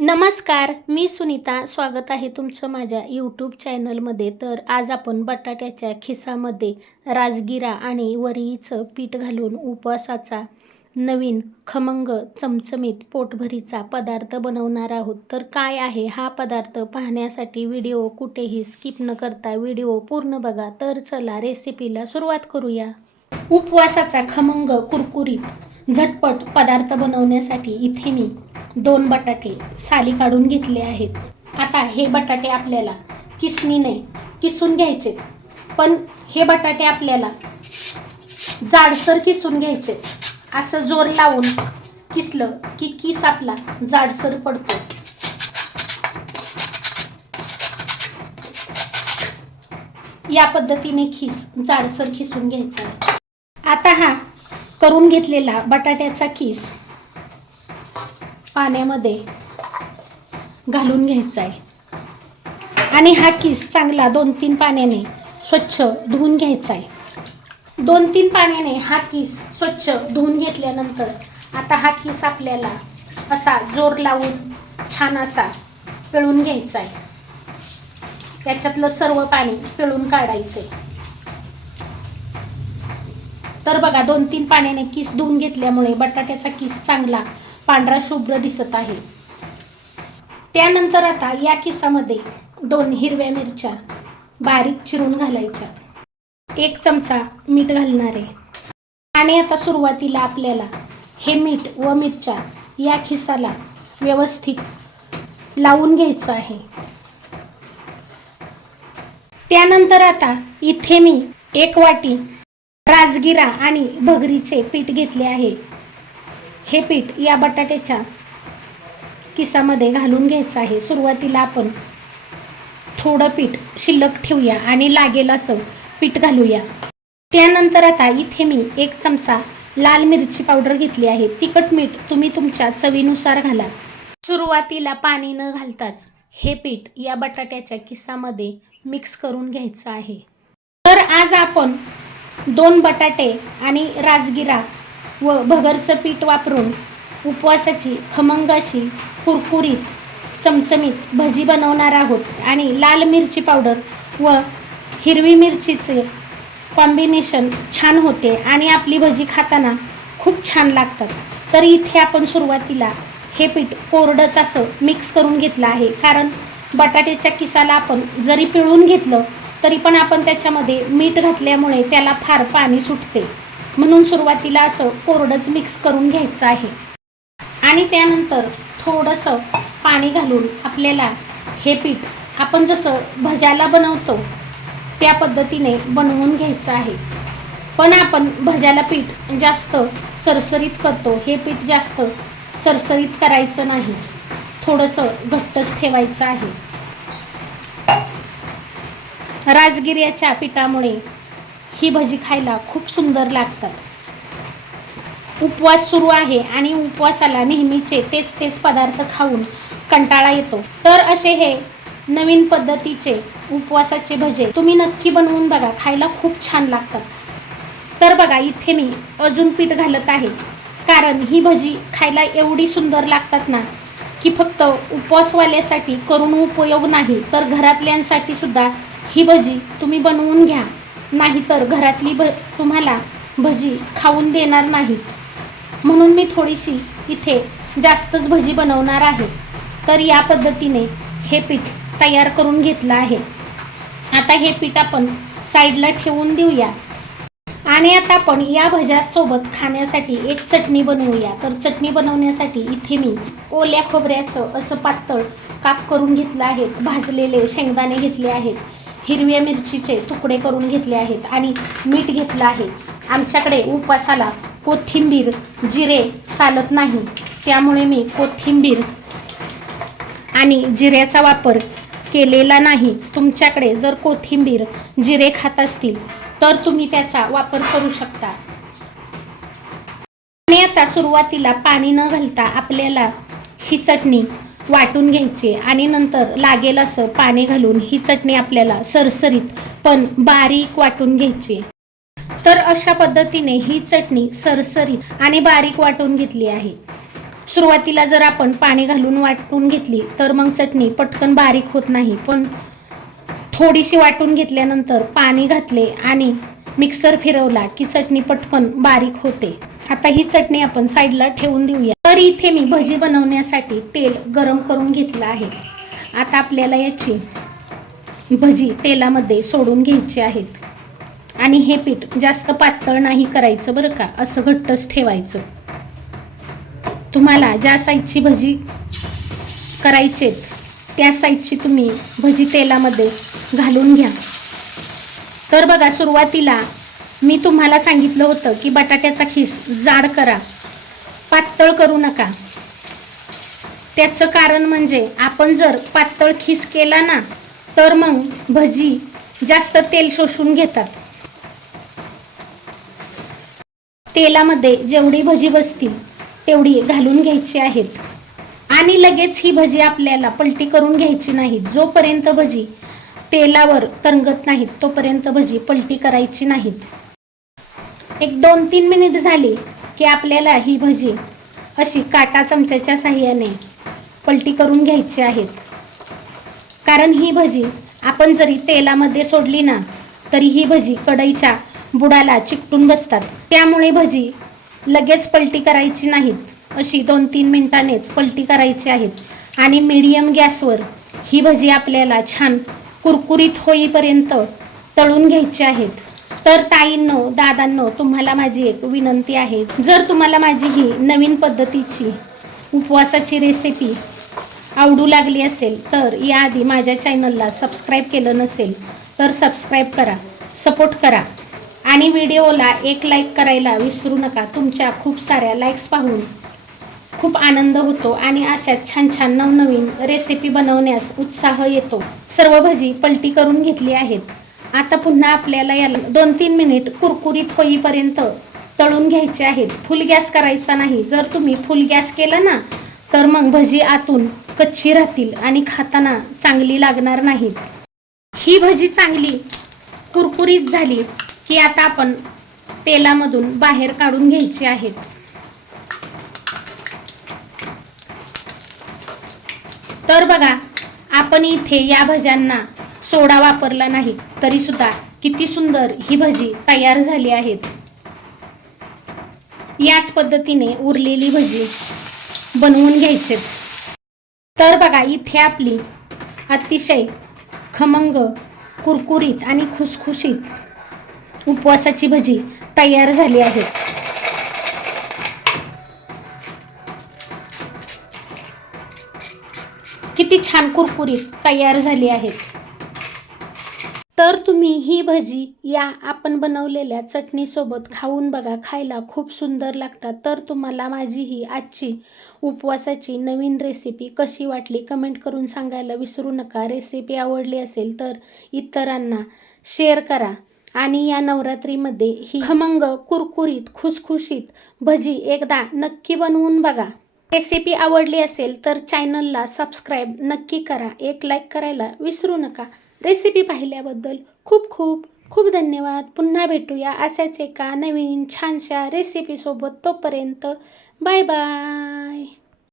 नमस्कार मी सुनीता. स्वागत आहे तुमचं माझ्या यूट्यूब चॅनलमध्ये तर आज आपण बटाट्याच्या खिसामध्ये राजगिरा आणि वरीचं पीठ घालून उपवासाचा नवीन खमंग चमचमीत पोटभरीचा पदार्थ बनवणार आहोत. तर काय आहे हा पदार्थ पाहण्यासाठी व्हिडिओ कुठेही स्किप न करता व्हिडिओ पूर्ण बघा. तर चला रेसिपीला सुरुवात करूया. उपवासाचा खमंग कुरकुरीत झटपट पदार्थ बनवण्यासाठी इथे मी दोन बटाटे साली काढून घेतले आहेत. आता हे बटाटे आपल्याला किसणीने किसून घ्यायचे. पण हे बटाटे आपल्याला जाडसर किसून घ्यायचे. असं जोर लावून किसलं की किस आपला जाडसर पडतो. या पद्धतीने खिस जाडसर खिसून घ्यायचा. आता हा करून घेतलेला बटाट्याचा किस पाण्यामध्ये घालून घ्यायचा आहे. आणि हा किस चांगला दोन तीन पाण्याने स्वच्छ धुवून घ्यायचा आहे. दोन तीन पाण्याने हा किस स्वच्छ धुवून घेतल्यानंतर आता हा किस आपल्याला असा जोर लावून छान असा पिळून घ्यायचा आहे. त्याच्यातलं सर्व पाणी पिळून काढायचं तर बघा दोन तीन पाण्याने किस धुवून घेतल्यामुळे बटाट्याचा किस चांगला पांढरा शुभ्र दिसत आहे. त्यानंतर आता या किसामध्ये दोन हिरव्या मिरच्या बारीक चिरून घालायच्या. एक चमचा मीठ घालणार आहे. आणि आता सुरुवातीला आपल्याला हे मीठ व मिरच्या या खिसाला व्यवस्थित लावून घ्यायचं आहे. त्यानंतर आता इथे मी एक वाटी राजगिरा आणि भगरीचे पीठ घेतले आहे. हे पीठ या बटाट्याच्या किसामध्ये घालून घ्यायचं आहे. सुरुवातीला आपण थोडं पीठ शिल्लक ठेवूया आणि लागेल असं पीठ घालूया. त्यानंतर आता इथे मी एक चमचा लाल मिरची पावडर घेतली आहे. तिखट मीठ तुम्ही तुमच्या चवीनुसार घाला. सुरुवातीला पाणी न घालताच हे पीठ या बटाट्याच्या किसामध्ये मिक्स करून घ्यायचं आहे. तर आज आपण दोन बटाटे आणि राजगिरा व भगरचं पीठ वापरून उपवासाची खमंगाशी कुरकुरीत चमचमीत भजी बनवणार आहोत. आणि लाल मिरची पावडर व हिरवी मिरचीचे कॉम्बिनेशन छान होते आणि आपली भजी खाताना खूप छान लागतात. तर इथे आपण सुरुवातीला हे पीठ कोरडंच असं मिक्स करून घेतलं आहे. कारण बटाट्याच्या किसाला आपण जरी पिळून घेतलं तरी पण आपण त्याच्यामध्ये मीठ घातल्यामुळे त्याला फार पाणी सुटते. म्हणून सुरुवातीला असं कोरडंच मिक्स करून घ्यायचं आहे. आणि त्यानंतर थोडंसं पाणी घालून आपल्याला हे पीठ आपण जसं भज्याला बनवतो त्या पद्धतीने बनवून घ्यायचं आहे. पण आपण भज्याला पीठ जास्त सरसरीत करतो हे पीठ जास्त सरसरीत करायचं नाही. थोडंसं घट्टच ठेवायचं आहे. राजगिर्याच्या पिठामुळे ही भजी खायला खूप सुंदर लागतात. उपवास सुरू आहे आणि उपवासाला नेहमीचे तेच तेच पदार्थ खाऊन कंटाळा येतो. तर असे हे नवीन पद्धतीचे उपवासाचे भजे तुम्ही नक्की बनवून बघा खायला खूप छान लागतात. तर बघा इथे मी अजून पीठ घालत आहे. कारण ही भजी खायला एवढी सुंदर लागतात ना की फक्त उपवासवाल्यासाठी करून उपयोग नाही तर घरातल्यांसाठी सुद्धा ही भजी तुम्ही बनवून घ्या. नाहीतर घरातली भ तुम्हाला भजी खाऊन देणार नाही म्हणून मी थोडीशी इथे जास्तच भजी बनवणार आहे. तर या पद्धतीने हे पीठ तयार करून घेतलं आहे. आता हे पीठ आपण साईडला ठेवून देऊया. आणि आता आपण या भज्यासोबत खाण्यासाठी एक चटणी बनवूया. तर चटणी बनवण्यासाठी इथे मी ओल्या खोबऱ्याचं असं पातळ काप करून घेतलं आहे. भाजलेले शेंगदाणे घेतले आहेत. हिरव्या मिरचीचे तुकडे करून घेतले आहेत आणि मीठ घेतलं आहे. आमच्याकडे उपासाला कोथिंबीर जिरे चालत नाही. त्यामुळे मी कोथिंबीर आणि जिऱ्याचा वापर केलेला नाही. तुमच्याकडे जर कोथिंबीर जिरे खात असतील तर तुम्ही त्याचा वापर करू शकता. आणि आता सुरुवातीला पाणी न घालता आपल्याला ही चटणी वाटून घ्यायचे आणि नंतर लागेल असं पाणी घालून ही चटणी आपल्याला सरसरीत पण बारीक वाटून घ्यायची. तर अशा पद्धतीने ही चटणी सरसरीत आणि बारीक वाटून घेतली आहे. सुरुवातीला जर आपण पाणी घालून वाटून घेतली तर मग चटणी पटकन बारीक होत नाही. पण थोडीशी वाटून घेतल्यानंतर पाणी घातले आणि मिक्सर फिरवला की चटणी पटकन बारीक होते. आता ही चटणी आपण साईडला ठेवून देऊया. तर इथे मी भजी बनवण्यासाठी तेल गरम करून घेतलं आहे. आता आपल्याला याची भजी तेलामध्ये सोडून घ्यायची आहेत आणि हे पीठ जास्त पातळ नाही करायचं बरं का असं घट्टच ठेवायचं. तुम्हाला ज्या साईजची भजी करायचेत त्या साईजची तुम्ही भजी तेलामध्ये घालून घ्या. तर बघा सुरुवातीला मी तुम्हाला सांगितलं होतं की बटाट्याचा खीस जाड करा. पातळ करू नका. त्याचं कारण म्हणजे आपण जर पातळ खीस केला ना तर मग भजी जास्त तेल शोषून घेतात. तेलामध्ये जेवढी भजी बसतील तेवढी घालून घ्यायची आहेत. आणि लगेच ही भजी आपल्याला पलटी करून घ्यायची नाही जोपर्यंत भजी तेलावर तरंगत नाहीत तोपर्यंत भजी पलटी करायची नाहीत. एक दोन तीन मिनिट झाली की आपल्याला ही भजी अशी काटा चमच्याच्या साह्याने पलटी करून घ्यायची आहेत. कारण ही भजी आपण जरी तेलामध्ये सोडली ना तरी ही भजी कढईच्या बुडाला चिकटून बसतात. त्यामुळे भजी लगेच पलटी करायची नाहीत अशी दोन तीन मिनटानेच पलटी करायची आहेत. आणि मीडियम गॅसवर ही भजी आपल्याला छान कुरकुरीत होईपर्यंत तळून घ्यायची आहेत. तर ताईंनो दादांनो तुम्हाला माझी एक विनंती आहे. जर तुम्हाला माझी ही नवीन पद्धतीची उपवासाची रेसिपी आवडू लागली असेल तर याआधी माझ्या चॅनलला सबस्क्राईब केलं नसेल तर सबस्क्राईब करा सपोर्ट करा. आणि व्हिडिओला एक लाईक करायला विसरू नका. तुमच्या खूप साऱ्या लाईक्स पाहून खूप आनंद होतो आणि अशा छान छान नवनवीन रेसिपी बनवण्यास उत्साह येतो. सर्व भजी पलटी करून घेतली आहेत. आता पुन्हा आपल्याला याला दोन तीन मिनिट कुरकुरीत होईपर्यंत तळून घ्यायचे आहेत. फुल गॅस करायचा नाही. जर तुम्ही फुल गॅस केला ना तर मग भजी आतून कच्ची राहतील आणि खाताना चांगली लागणार नाहीत. ही भजी चांगली कुरकुरीत झाली की आता आपण तेलामधून बाहेर काढून घ्यायची आहेत. तर बघा आपण इथे या भज्यांना सोडा वापरला नाही तरी सुद्धा किती सुंदर ही भजी तयार झाली आहेत. याच पद्धतीने उरलेली भजी बनवून घ्यायचे. तर बघा इथे आपली अतिशय खमंग कुरकुरीत आणि खुसखुशीत उपवासाची भजी तयार झाली आहे. किती छान कुरकुरीत तयार झाली आहेत तर तुम्ही ही भजी या आपण बनवलेल्या चटणीसोबत खाऊन बघा खायला खूप सुंदर लागतात. तर तुम्हाला माझी ही आजची उपवासाची नवीन रेसिपी कशी वाटली कमेंट करून सांगायला विसरू नका. रेसिपी आवडली असेल तर इतरांना शेअर करा आणि या नवरात्रीमध्ये ही खमंग कुरकुरीत खुसखुशीत भजी एकदा नक्की बनवून बघा. रेसिपी आवडली असेल तर चॅनलला सबस्क्राईब नक्की करा. एक लाईक करायला विसरू नका. रेसिपी पाहिल्याबद्दल खूप खूप खूप धन्यवाद. पुन्हा भेटूया अशाच एका नवीन छानशा रेसिपीसोबत तोपर्यंत बाय बाय.